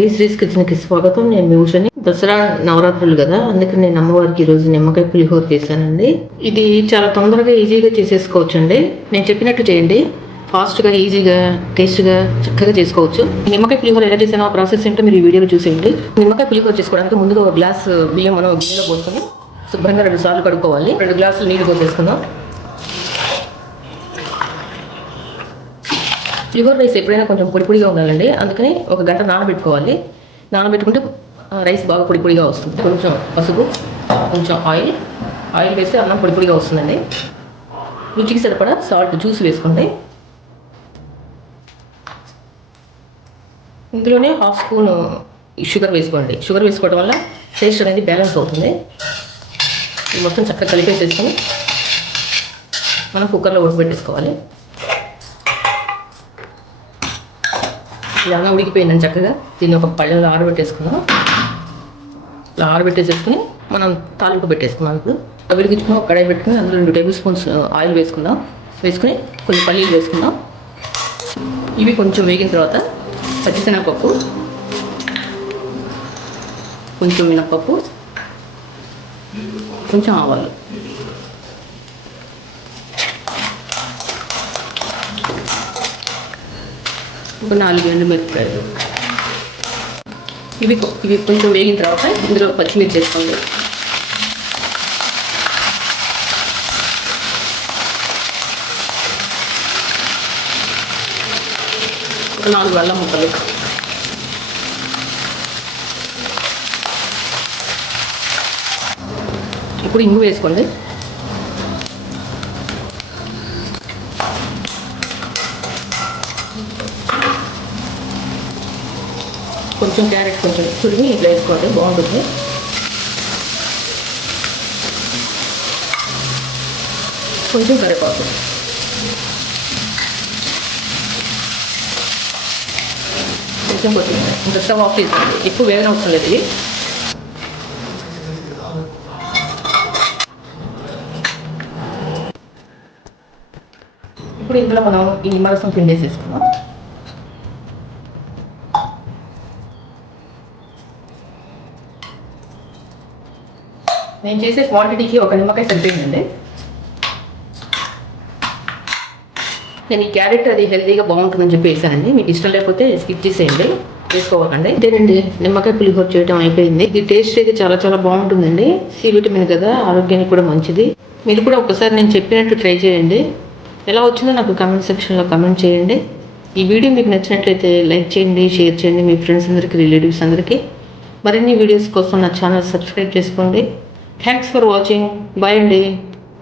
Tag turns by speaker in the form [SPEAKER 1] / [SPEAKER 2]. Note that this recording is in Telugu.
[SPEAKER 1] అండి శ్రీస్ కిచెన్కి స్వాగతం. నేను మీ దసరా నవరాత్రులు కదా అందుకని నేను అమ్మవారికి ఈరోజు నిమ్మకాయ పులిహోర చేశానండి. ఇది చాలా తొందరగా ఈజీగా చేసేసుకోవచ్చు అండి నేను చెప్పినట్టు చేయండి. ఫాస్ట్గా ఈజీగా టేస్ట్గా చక్కగా చేసుకోవచ్చు. నిమ్మకాయ పులిహోర ఎలా చేసానో ఆ ప్రాసెస్ ఏంటో మీరు ఈ వీడియోలో చూసేయండి. నిమ్మకాయ పులిహోర చేసుకోవడానికి ముందుగా ఒక గ్లాస్ బియ్యం మనం గిన్నెలో పోసుకొని శుభ్రంగా రెండు సార్లు కడుక్కోవాలి. రెండు గ్లాసులు నీళ్ళు పోసేసుకుందాం. పులిహోర రైస్ ఎప్పుడైనా కొంచెం పొడి పొడిగా ఉండాలండి. అందుకని ఒక గంట నానబెట్టుకోవాలి. నానబెట్టుకుంటే రైస్ బాగా పొడి పొడిగా వస్తుంది. కొంచెం పసుపు కొంచెం ఆయిల్. ఆయిల్ వేస్తే అన్నం పొడి పొడిగా వస్తుందండి. రుచికి సరిపడా సాల్ట్ జ్యూస్ వేసుకోండి. ఇందులోనే హాఫ్ స్పూన్ షుగర్ వేసుకోండి. షుగర్ వేసుకోవడం వల్ల టేస్ట్ అనేది బ్యాలెన్స్ అవుతుంది. ఇది మొత్తం చక్కగా కలిపేసేసుకొని మనం కుక్కర్లో ఉడకబెట్టేసుకోవాలి. ఇలా ఉడికిపోయిందని చక్కగా. దీన్ని ఒక పళ్ళలో ఆరబెట్టేసుకుందాం. ఇలా ఆరబెట్టేసేసుకుని మనం తాలింపు పెట్టేసుకున్నాం ఇప్పుడు. వెలిగించుకుని ఒక కడాయి పెట్టుకుని అందులో రెండు టేబుల్ స్పూన్స్ ఆయిల్ వేసుకుందాం. వేసుకుని కొన్ని పల్లీలు వేసుకుందాం. ఇవి కొంచెం వేగిన తర్వాత పచ్చిశనగపప్పు కొంచెం మినపప్పు కొంచెం ఆవాలు. ఒక నాలుగు ఎండు మిరపకాయలు. ఇవి ఇవి కొంచెం వేగిన తర్వాత ఇందులో పచ్చిమిర్చి వేసుకోండి. ఒక నాలుగు అల్లం ముక్కలు. ఇప్పుడు ఇంగు వేసుకోండి. కొంచెం క్యారెట్ కొంచెం తురిమి ఇట్లా వేసుకోండి బాగుంటుంది. కొంచెం కరివేపాకు. కొంచెం కొత్తిమీర. ఇంకా స్టవ్ ఆఫ్ చేసుకోండి. ఎక్కువ వేగన అవసరం లేదు ఇది. ఇప్పుడు ఇందులో మనం ఈ నిమ్మరసం పిండేసేసుకున్నాం నేను చేసే క్వాంటిటీకి ఒక నిమ్మకాయ సరిపోయిందండి. నేను ఈ క్యారెట్ అది హెల్తీగా బాగుంటుందని చెప్పి వేసానండి మీకు ఇష్టం లేకపోతే స్కిప్ చేసేయండి. వేసుకోవాలండి ఇదేనండి నిమ్మకాయ పులిహోర చేయడం అయిపోయింది. ఇది టేస్ట్ అయితే చాలా చాలా బాగుంటుందండి. సి విటమిన్ కదా ఆరోగ్యానికి కూడా మంచిది. మీరు కూడా ఒకసారి నేను చెప్పినట్టు ట్రై చేయండి. ఎలా వచ్చిందో నాకు కామెంట్ సెక్షన్లో కామెంట్ చేయండి. ఈ వీడియో మీకు నచ్చినట్లయితే లైక్ చేయండి షేర్ చేయండి. మీ ఫ్రెండ్స్ అందరికీ రిలేటివ్స్ అందరికీ మరిన్ని వీడియోస్ కోసం నా ఛానల్ సబ్స్క్రైబ్ చేసుకోండి. Thanks for watching. Bye, Andy.